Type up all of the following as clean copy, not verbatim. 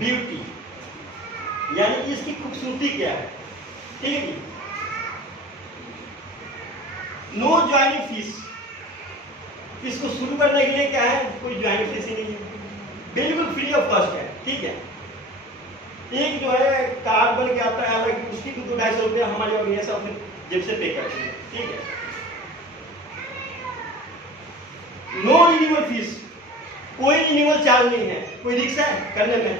Beauty, यानी कि इसकी खूबसूरती क्या है, ठीक है जी। नो ज्वाइनिंग फीस, इसको शुरू करने के लिए क्या है, कोई ज्वाइनिंग फीस ही नहीं है, बिल्कुल फ्री ऑफ कॉस्ट है, ठीक है। एक जो है कार्ड बन के आता है, हालांकि उसकी भी 200-250 रुपया हमारे ऑर्गेनाइजेशन जेब से पे करती है, ठीक है। नो रिन्यूअल फीस, कोई रिन्यूअल चार्ज नहीं है, कोई रिस्क है करने में नहीं।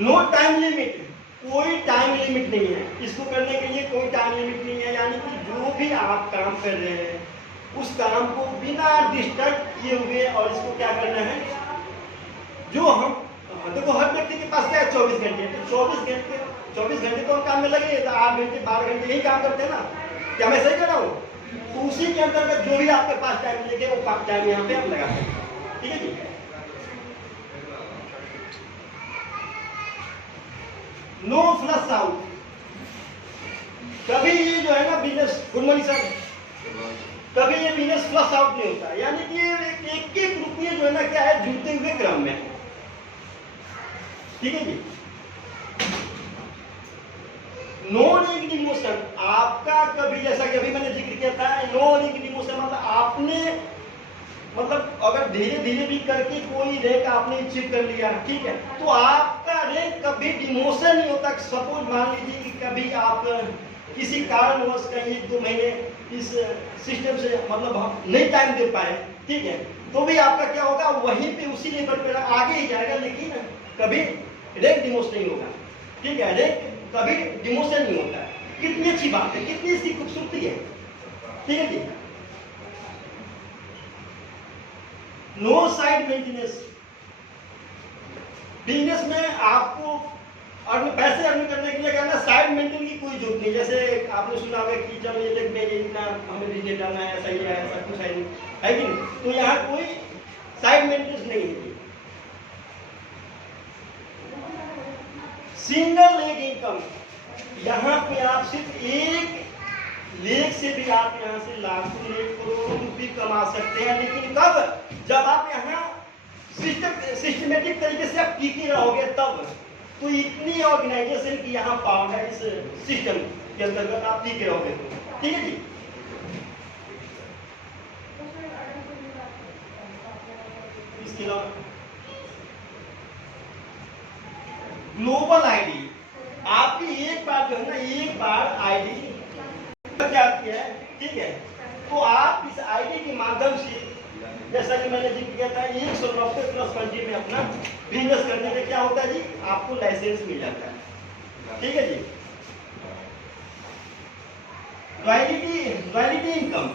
नो टाइम लिमिट, कोई टाइम लिमिट नहीं है, इसको करने के लिए कोई टाइम लिमिट नहीं है, यानी कि जो भी आप काम कर रहे हैं उस काम को बिना डिस्टर्ब किए हुए, और इसको क्या करना है, जो हम देखो हर व्यक्ति के पास क्या है 24 घंटे, तो 24 घंटे तो हम काम में लगे, तो 8 घंटे 12 घंटे यही काम करते हैं ना, क्या मैं सही कर रहा हूँ? तो उसी के अंतर्गत जो भी आपके पास टाइम मिलेगा वो पार्ट टाइम यहाँ पे आप लगा सकते हैं, ठीक है जी। नो फ्लश आउट, कभी ये जो है ना बिजनेस, गुड मॉर्निंग सर, कभी ये बिजनेस फ्लश आउट नहीं होता, यानी कि एक एक रुपये जो है ना क्या है जुड़ते हुए क्रम में, ठीक है जी। नो रिंग डिमोशन, आपका कभी, जैसा कि अभी मैंने जिक्र किया था, नो रिंग डिमोशन मतलब आपने, मतलब अगर धीरे धीरे भी करके कोई रैंक आपने अचीव कर लिया, ठीक है, तो आपका रैंक कभी डिमोशन नहीं होता। सपोज मान लीजिए कि कभी आप किसी कारणवश कहीं 1-2 महीने इस सिस्टम से मतलब हम नहीं टाइम दे पाए, ठीक है, तो भी आपका क्या होगा, वहीं पे उसी लेवल पे आगे ही जाएगा, लेकिन कभी रैंक डिमोशन नहीं होगा, ठीक है, रैंक कभी डिमोशन नहीं होता है। कितनी अच्छी बात है, कितनी इसकी खूबसूरती है, ठीक है जी। नो साइड मेंटेनेंस, बिजनेस में आपको पैसे अर्न करने के लिए क्या ना साइड मेंटेन की कोई जरूरत नहीं। जैसे आपने सुना होगा कि चलो ये देख मेरे इतना हमें बिजनेस डालना है, ऐसा ही है, ऐसा कुछ है नहीं, है कि नहीं, तो यहाँ कोई साइड मेंटेनेंस नहीं है। सिंगल लेग इनकम, यहाँ पे आप सिर्फ एक लेग से भी आप यहाँ से लाखों लेग करोड़ों रुपये कमा सकते हैं, लेकिन कब, जब आप यहाँ सिस्टमेटिक तरीके से आप टिके रहोगे तब। तो इतनी ऑर्गेनाइजेशन की यहाँ पावर है इस सिस्टम के अंतर्गत आप टिके रहोगे तो, ठीक है जी। इसके अलावा ग्लोबल आईडी, आपकी एक बार जो है ना, एक बार आईडी जाती है, ठीक है, तो आप इस आईडी के माध्यम से, जैसा कि मैंने जिक्र किया था, 190+ कंट्री में अपना बिजनेस करने में क्या होता है जी, आपको लाइसेंस मिल जाता है, ठीक है जी। रॉयल्टी इनकम,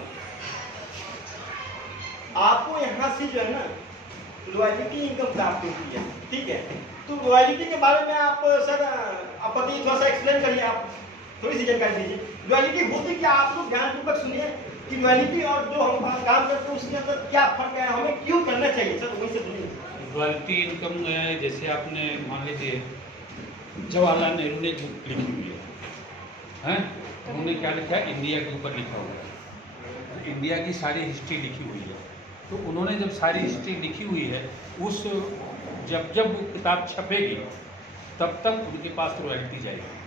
आपको यहाँ से जो है ना रॉयल्टी इनकम प्राप्त होती है, ठीक है। तो रॉयल्टी के बारे में आप सर आप पति थोड़ा सा एक्सप्लेन करिए, आप थोड़ी सी जानकारी दीजिए। रॉयल्टी होती क्या, आप लोग ध्यानपूर्वक सुनिए कि रॉयल्टी और जो हम काम करते हैं उसके अंदर क्या फर्क है, हमें क्यों करना चाहिए सर, वही से सुनिए। रॉयल्टी इनकम जैसे आपने मान लीजिए जवाहरलाल नेहरू ने बुक लिखी हुई है, उन्होंने क्या लिखा है, इंडिया के ऊपर लिखा हुआ है, इंडिया की सारी हिस्ट्री लिखी हुई है। तो उन्होंने जब सारी हिस्ट्री लिखी हुई है, उस जब वो किताब छपेगी तब तक उनके पास रॉयल्टी जाएगी।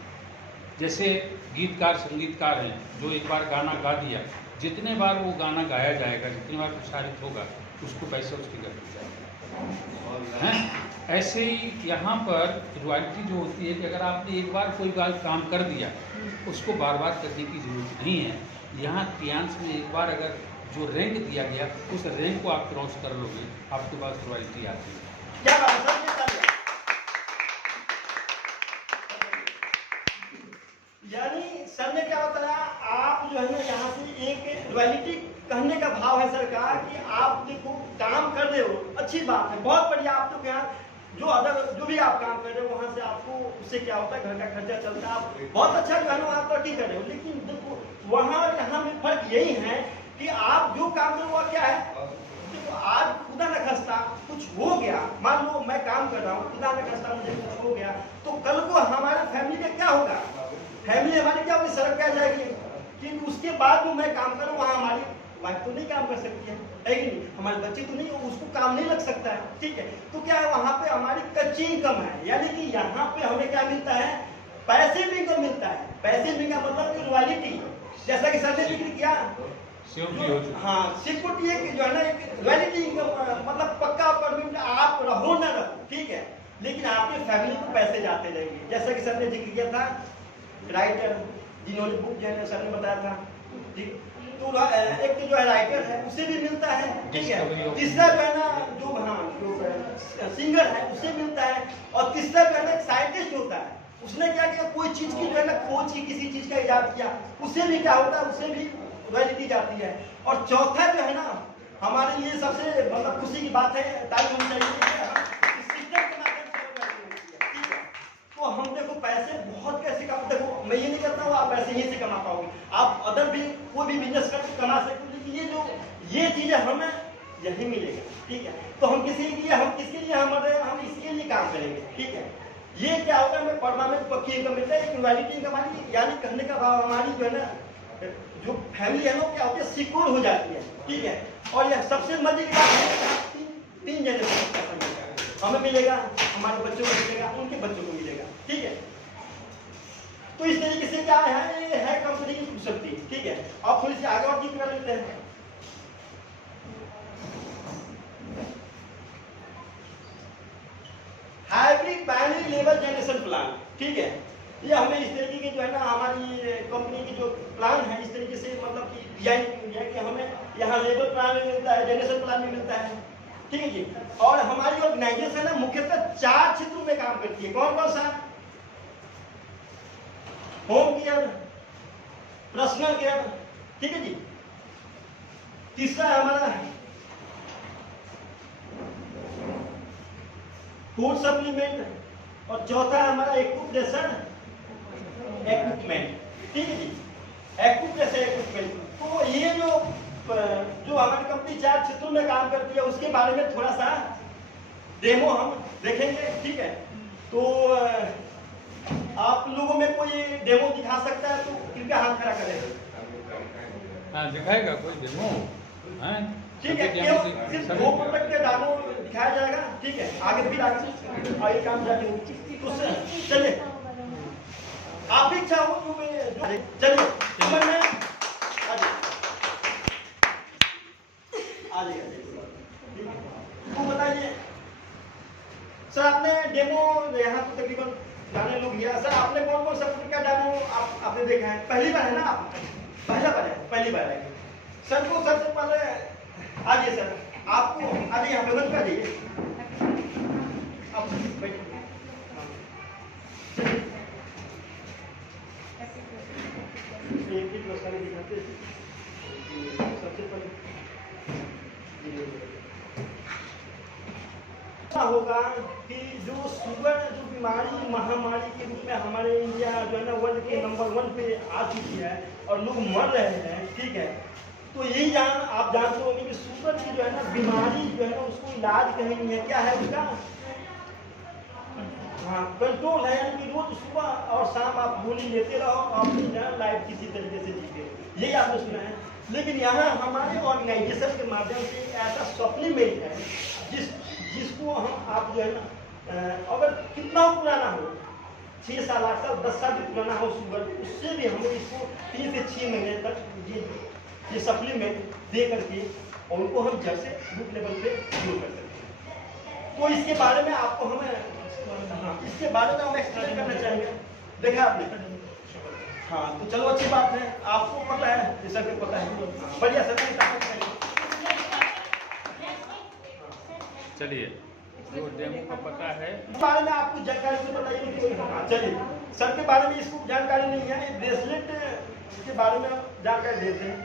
जैसे गीतकार संगीतकार हैं जो एक बार गाना गा दिया, जितने बार वो गाना गाया जाएगा, जितनी बार प्रसारित होगा, उसको पैसे उसके घर मिल जाएगा, हैं। ऐसे ही यहाँ पर रॉयल्टी जो होती है कि अगर आपने एक बार कोई काम कर दिया, उसको बार बार करने की जरूरत नहीं है। यहाँ क्रियांश में एक बार अगर जो रैंक दिया गया, उस रैंक को आप क्रॉस कर लोगे, आपके पास रॉयल्टी आती है। क्या बात है सर, यानी सर ने क्या बताया, आप जो है ना यहाँ से एक रॉयल्टी कहने का भाव है सर का कि आप देखो काम कर रहे हो, अच्छी बात है, बहुत बढ़िया। आप तो यहाँ जो भी आप काम कर रहे हो वहाँ से आपको उससे क्या होता है, घर का खर्चा चलता है, आप बहुत अच्छा जो है ना आप तरक्की कर रहे हो। लेकिन देखो वहाँ और यहाँ में फर्क यही है कि आप जो काम करो वह क्या है, देखो आज खुदा न खास्ता कुछ हो गया, मान लो मैं काम कर रहा हूँ, खुदा न खास्ता मुझे कुछ हो गया, तो कल को हमारे फैमिली का क्या होगा, फैमिली हमारी क्या होगी, सड़क पे आ जाएगी। कि उसके बाद जो मैं काम करूँ वहाँ हमारी वाइफ तो नहीं काम कर सकती है कि नहीं, हमारे बच्चे तो नहीं, उसको काम नहीं लग सकता है, ठीक है। तो क्या है, वहाँ पे हमारी कच्ची इनकम है, यानी कि यहाँ पे हमें क्या मिलता है, पैसे भी इनकम मिलता है। पैसे भी का मतलब कि रॉयल्टी, जैसा कि सर ने जिक्र किया, हाँ सिक्योरिटी एक जो है ना, एक रॉयल्टी इनकम, मतलब पक्का परमिट, आप रहो ना रहो, ठीक है, लेकिन आपके फैमिली को पैसे जाते रहेंगे। जैसा कि सर ने जिक्र किया था, राइटर जिन्होंने बुक जो है सर ने बताया था, ठीक, तो एक जो है राइटर है उसे भी मिलता है, ठीक है। तीसरा जो है ना, जो हाँ जो सिंगर है उसे मिलता है, और तीसरा जो है ना एक साइंटिस्ट होता है, उसने क्या किया, कोई चीज की जो है ना खोज की, किसी चीज का इजाद किया, उसे भी क्या होता है, उसे भी रॉयल्टी जाती है। और चौथा जो है ना, हमारे लिए सबसे मतलब खुशी की बात है, ताकि होनी चाहिए कि सिस्टम के माध्यम से रॉयल्टी होती है, ठीक है। तो हम देखो पैसे बहुत कैसे कमा, देखो मैं ये नहीं कहता हूँ आप पैसे यहीं से कमा पाओगे, आप अदर भी कोई भी बिजनेस करके कमा सकते हो, लेकिन ये चीजें हमें यही मिलेगा, ठीक है। तो हम किसी के लिए, हम किसके लिए हम इसके लिए काम करेंगे, ठीक है। ये क्या होगा, हमें परमानेंट पक्की इनकम मिलता है, एक रॉयल्टी इनकम हमारी, यानी कहने का भाव हमारी जो है ना, जो फैमिली है ना क्या होती है, सिक्योर हो जाती है, ठीक है। और यह सबसे मजे की बात है कि तीन जनरेशन का मिलेगा, हमें मिलेगा, हमारे बच्चों को मिलेगा, उनके बच्चों को मिलेगा, ठीक है। तो इस तरीके से क्या है, ये है कंपनी की खूबसूरती, ठीक है। अब थोड़ी सी आगे और चीज कर लेते हैं। Hybrid binary level generation plan, ठीक है। ये हमें इस तरीके के जो है ना, हमारी कंपनी की जो प्लान है, इस तरीके से मतलब कि डिजाइन की है कि हमें यहाँ लेवल प्लान भी मिलता है, जनरेशन प्लान भी मिलता है, ठीक है जी। और हमारी ऑर्गेनाइजेशन है मुख्यतः 4 क्षेत्रों में काम करती है। कौन कौन सा? होम केयर, पर्सनल केयर, ठीक है जी। तीसरा है हमारा फूड सप्लीमेंट, और चौथा है हमारा एक्यूप्रेशन इक्विपमेंट, ठीक है जी, एक्यूप्रेशन इक्विपमेंट। तो ये जो हमारी कंपनी 4 क्षेत्रों में काम करती है, उसके बारे में थोड़ा सा डेमो हम देखेंगे, ठीक है। तो आप लोगों में कोई डेमो दिखा सकता है तो कृपया हाथ खड़ा करें। हाँ दिखाएगा कोई डेमो, ठीक है, केवल सिर्फ 2 प्रोडक्ट के डेमो दिखाया जाएगा, ठीक है। आगे फिर आगे और ये काम जाके तो चलिए, आप भी चाहो तो मैं चलिए समझ में आ जाएगा। तो बताइए सर, आपने डेमो यहाँ तो तकरीबन जाने लोग गया, सर आपने कौन कौन सा का डेमो आपने देखा है? पहली बार है ना आप? पहला बार है, पहली बार है सर। तो सबसे पहले आइए सर, आपको आइए यहाँ पे बंद कर दीजिए, आप बैठिए। सबसे पहले होगा कि जो शुगर जो बीमारी महामारी के रूप में हमारे इंडिया जो है ना वर्ल्ड के नंबर 1 पे आ चुकी है और लोग मर रहे हैं, ठीक है। तो यही आप जानते होंगे कि शुगर की जो है ना बीमारी जो है ना, उसको इलाज कहीं नहीं है। क्या है उसका? हाँ, कंट्रोल है, यानी कि रोज सुबह और शाम आप गोली लेते रहो, अपनी लाइफ किसी तरीके से जीते, यही आपने सुना है। लेकिन यहाँ हमारे ऑर्गेनाइजेशन के माध्यम से ऐसा सप्लीमेंट है जिसको हम आप जो है ना, अगर कितना पुराना हो, 6 साल 8 साल 10 साल भी पुराना हो शुगर, उससे भी हम इसको 3 से 6 महीने तक ये सप्लीमेंट दे करके और उनको हम जड़ से रूट लेवल पे यूज कर सकते हैं। तो इसके बारे में आपको हमें इसके बारे में हम एक्सप्लेन करना चाहेंगे। देखा आपने? हाँ, तो चलो अच्छी बात है, आपको पता है, ये सर को पता है, बढ़िया सर। चलिए, जो डेमो का पता है बारे में आपको जानकारी तो बताइए। चलिए, सर के बारे में इसको जानकारी नहीं है, ब्रेसलेट के बारे में जानकारी देते हैं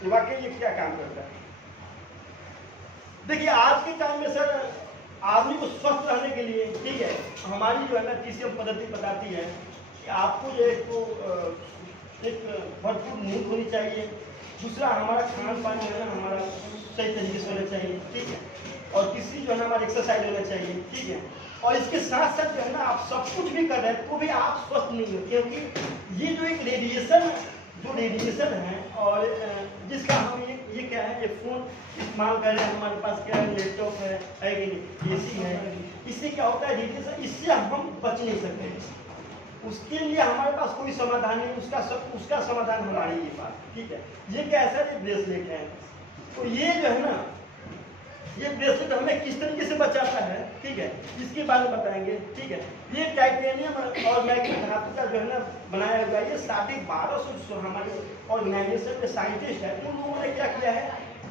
कि वाकई ये क्या काम करता है। देखिए, आज के टाइम में सर आदमी को स्वस्थ रहने के लिए, ठीक है, हमारी जो है ना TCM पद्धति बताती है कि आपको जो एक भरपूर नींद होनी चाहिए। दूसरा, हमारा खान पान जो है ना हमारा सही तरीके से होना चाहिए, ठीक है। और तीसरी जो है ना हमारा एक्सरसाइज होना चाहिए, ठीक है। और इसके साथ साथ जो है ना आप सब कुछ भी कर रहे हैं तो भी आप स्वस्थ नहीं हो, क्योंकि ये जो एक रेडिएशन जो रेडिएशन है और जिसका हम ये क्या है, ये फोन इस्तेमाल कर रहे हैं, हमारे पास क्या है, लैपटॉप है कि नहीं, एसी है, इससे क्या होता है रेडिएशन, इससे हम बच नहीं सकते। उसके लिए हमारे पास कोई समाधान नहीं, उसका समाधान हमारे ये पास, ठीक है। ये कैसा ये ब्रेसलेट है, तो ये जो है ना, ये ब्रेसलेट हमें किस तरीके से बचाता है, ठीक है, इसके बारे में बताएंगे, ठीक है। ये टाइटेनियम और मैग्नेट धातु का जो है ना बनाया हुआ है। ये 1250 हमारे ऑर्गेनाइजेशन के साइंटिस्ट है, उन लोगों ने क्या किया है,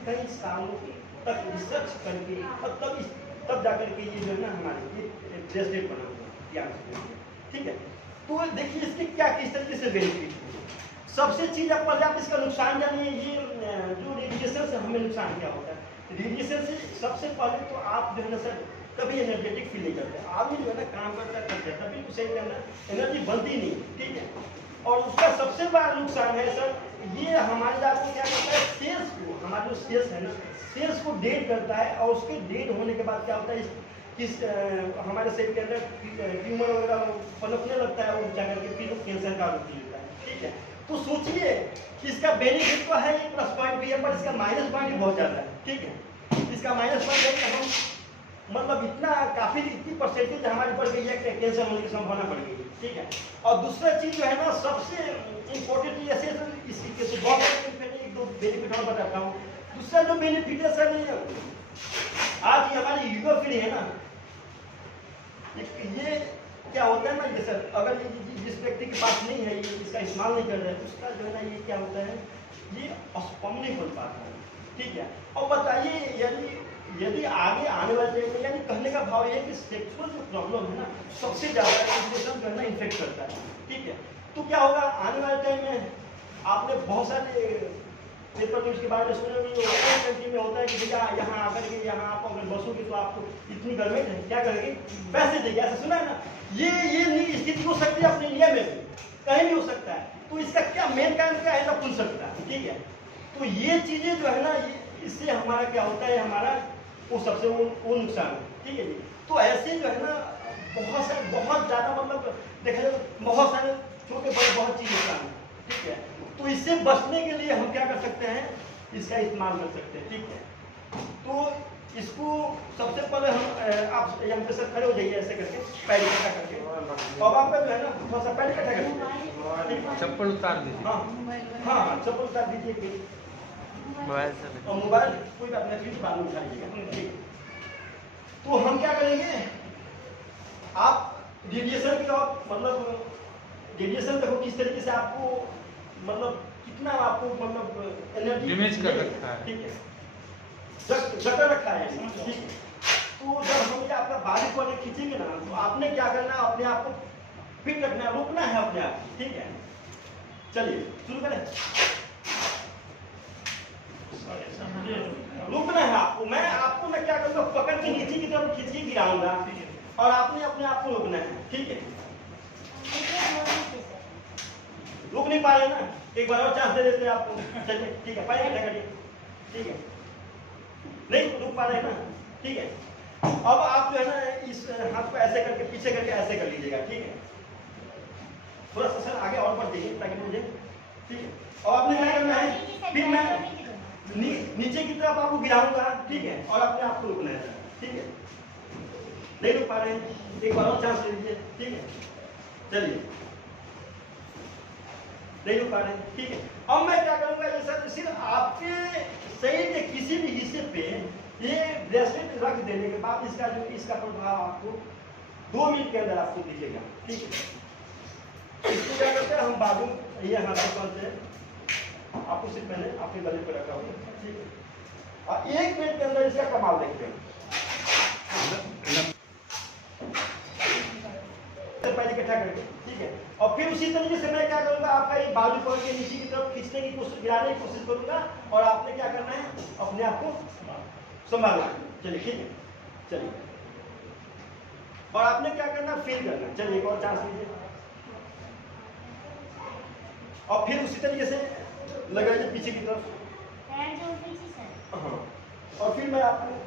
कई सालों तक रिसर्च करके और तब जाकर के ये जो है ना हमारे ये ब्रेसलेट बना हुआ है, ठीक है। तो देखिए इसके क्या किस तरीके से बेनिफिट है। सबसे चीज आप पहले आप इसका नुकसान जानिए, ये जो रेडिएशन से हमें नुकसान क्या होता है। रेडिएशन से सबसे पहले तो आप जो है ना सर कभी एनर्जेटिक फील नहीं करते, आदमी जो है ना काम करता है थक जाता है, बिल्कुल सही करना, एनर्जी बनती नहीं, ठीक है। और उसका सबसे बड़ा नुकसान है सर, ये हमारे आपको क्या करता है, सेल्स को, हमारा जो सेल्स है ना, सेल्स को डेड करता है, और उसके डेड होने के बाद क्या होता है, किस हमारे शरीर के अंदर ट्यूमर वगैरह पनपने लगता है, वो जाकर के फिर कैंसर का रूप लेता है, ठीक है। तो सोचिए इसका बेनिफिट तो है, एक प्लस पॉइंट भी है, पर इसका माइनस पॉइंट भी बहुत ज़्यादा है, ठीक है। इसका माइनस पॉइंट है कि हम मतलब इतनी परसेंटेज हमारी बढ़ गई है कि कैंसर होने की संभावना बढ़ गई है, ठीक है। और दूसरा चीज़ जो है ना, सबसे इम्पोर्टेंट चीज़ ऐसे इसकी से बहुत एक दो बेनिफिट और बताता हूँ। दूसरा जो बेनिफिट है सर, आज ये हमारी युवा पीढ़ी है ना, ये क्या होता है ना, ये सर अगर जिस व्यक्ति के पास नहीं है, ये इसका इस्तेमाल नहीं कर रहा है, उसका जो है ना ये क्या होता है, ये स्पर्म नहीं बन पाता है, ठीक है। और बताइए यदि आगे आने वाले टाइम में, यानी कहने का भाव ये है कि सेक्सुअल जो प्रॉब्लम है ना, सबसे ज़्यादा इन्फेक्शन करना इन्फेक्ट करता है, ठीक है। तो क्या होगा आने वाले टाइम में, आपने बहुत सारे पेपर न्यूज़ के बारे में सुने होंगे, कंट्री में होता है कि भैया यहाँ आकर के यहाँ आप अगर बसोगे तो आपको इतनी गवर्नमेंट है क्या करेगी, पैसे देगी, ऐसा सुना है ना। ये स्थिति हो सकती है अपने इंडिया में भी, कहीं भी हो सकता है। तो इसका क्या मेन कारण क्या है, ना खुल सकता है, ठीक है। तो ये चीज़ें जो है ना, इससे हमारा क्या होता है, हमारा वो सबसे वो नुकसान है, ठीक है जी। तो ऐसे जो है ना बहुत ज़्यादा मतलब देखा जाए बहुत सारे छोटे बड़े बहुत चीज़ नुकसान है, ठीक है। तो इससे बचने के लिए हम क्या कर सकते हैं, इसका इस्तेमाल कर सकते हैं, ठीक है। तो इसको सबसे पहले हम आप यहाँ पे सर खड़े हो जाइए ऐसे करके, पैर इकट्ठा करके, अब आपका जो है ना थोड़ा सा पैर इकट्ठा करके, चप्पल उतार दीजिए। हाँ चप्पल उतार दीजिए, और मोबाइल कोई बात नहीं, फिर बाद में उठाइएगा, ठीक। तो हम क्या करेंगे, आप रेडिएशन की मतलब रेडिएशन देखो किस तरीके से आपको मतलब कितना आपको मतलब एनर्जी डिमेज कर रखा है, ठीक है, जकड़ रखा है, ठीक है। तो जब हम ये आपका बारीक वाले खींचेंगे ना, तो आपने क्या करना है, अपने आप को फिट रखना है, रुकना है अपने आप, ठीक है। चलिए शुरू करें, रुकना है आपको, मैं आपको मैं क्या करूँगा, पकड़ के नीचे की तरफ खींच के गिराऊंगा, और आपने अपने आप को रुकना है, ठीक है। रुक नहीं पा रहे ना, एक बार और चांस दे देते हैं आपको, चलिए ठीक है, पाएंगे करिए, ठीक है। नहीं रुक पा रहे ना, ठीक है। अब आप जो है ना इस हाथ को ऐसे करके पीछे करके ऐसे कर लीजिएगा, ठीक है। थोड़ा सा सर आगे और बढ़ जाइए ताकि मुझे, ठीक है। और आपने क्या करना है, फिर मैं नीचे की तरफ आपको गिराऊंगा, ठीक है, और अपने आप को रुकना है, ठीक है। नहीं रुक पा रहे हैं, एक बार और चांस लीजिए, ठीक है। चलिए नहीं रुक पा रहे हैं, ठीक है। अब मैं क्या करूंगा, ये सर सिर्फ आपके शरीर के किसी भी हिस्से पे ये ब्रेसलेट रख देने के बाद इसका प्रभाव आपको 2 मिनट के अंदर आपको दिखेगा, ठीक है। इसको क्या करते हैं हम बाजू ये हाथ से पहनते हैं, आपको सिर्फ मैंने अपने गले पर रखा हुआ, ठीक है। और 1 मिनट के अंदर इसका कमाल देखते हैं, पैर इकट्ठा करके, ठीक है। और फिर उसी तरीके से मैं क्या करूंगा, आपका ये बाजू पकड़ के नीचे की तरफ खींचने की कोशिश, गिराने की कोशिश करूंगा, और आपने क्या करना है, अपने आप को संभालना है, चलिए ठीक है। चलिए और आपने क्या करना, फील करना, चलिए एक और चांस लीजिए, और फिर उसी तरीके से लगाइए पीछे की तरफ, हाँ। और फिर मैं आपको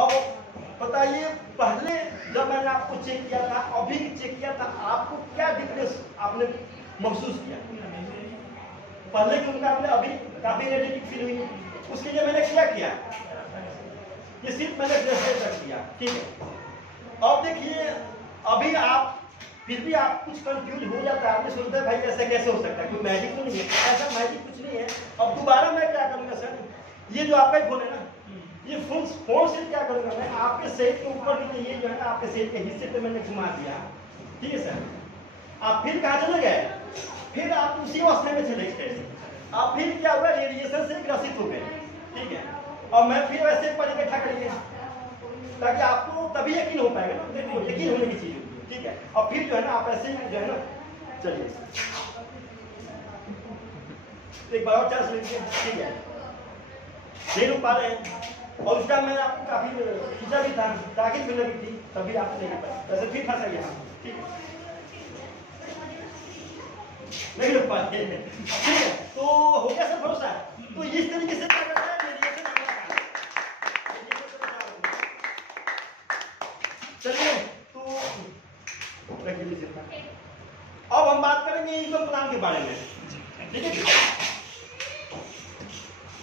अब पता बताइए, पहले जब मैंने आपको चेक किया था, अभी चेक किया था, आपको क्या डिफरेंस आपने महसूस किया? पहले के मुकाबले अभी काफी नेगेटिव फील हुई। उसके लिए मैंने क्या किया, ये सिर्फ मैंने ब्रेसलेट रख दिया, ठीक है। अब देखिए, अभी आप फिर भी आप कुछ कंफ्यूज हो जाता है, आपने सोचता है भाई ऐसा कैसे हो सकता है, कोई मैजिक तो नहीं है। ऐसा मैजिक कुछ नहीं है। अब दोबारा मैं क्या करूंगा सर, ये जो आपका फोन है ना, ये फोन से क्या करूंगा मैं, आपके सेट के ऊपर भी ये जो है ना, आपके सेट के हिस्से पे मैंने घुमा दिया, ठीक है सर। आप फिर कहाँ चले गए, फिर आप उसी अवस्था में चले गए। आप फिर क्या हुआ, रेडिएशन से ग्रसित हो गए, ठीक है। और मैं फिर वैसे पर इकट्ठा करेंगे, ताकि आपको तभी यकीन हो पाएगा ना, देखो यकीन होने की चीज होती है, ठीक है। और फिर जो है ना, आप ऐसे ही जो है ना, चलिए एक बार और चांस लीजिए, ठीक है। नहीं रुक पा रहे हैं, और उसका मैं आपको काफी खींचा भी था, ताकि भी लगी थी, तभी आप नहीं कर पाए, वैसे फिर फंसा गया, ठीक है। नहीं रुक पाते, ठीक है। तो हो गया सर भरोसा। तो इस तरीके से क्या करता है, चलिए तो अब हम बात करेंगे इनकम प्लान के बारे में, ठीक है।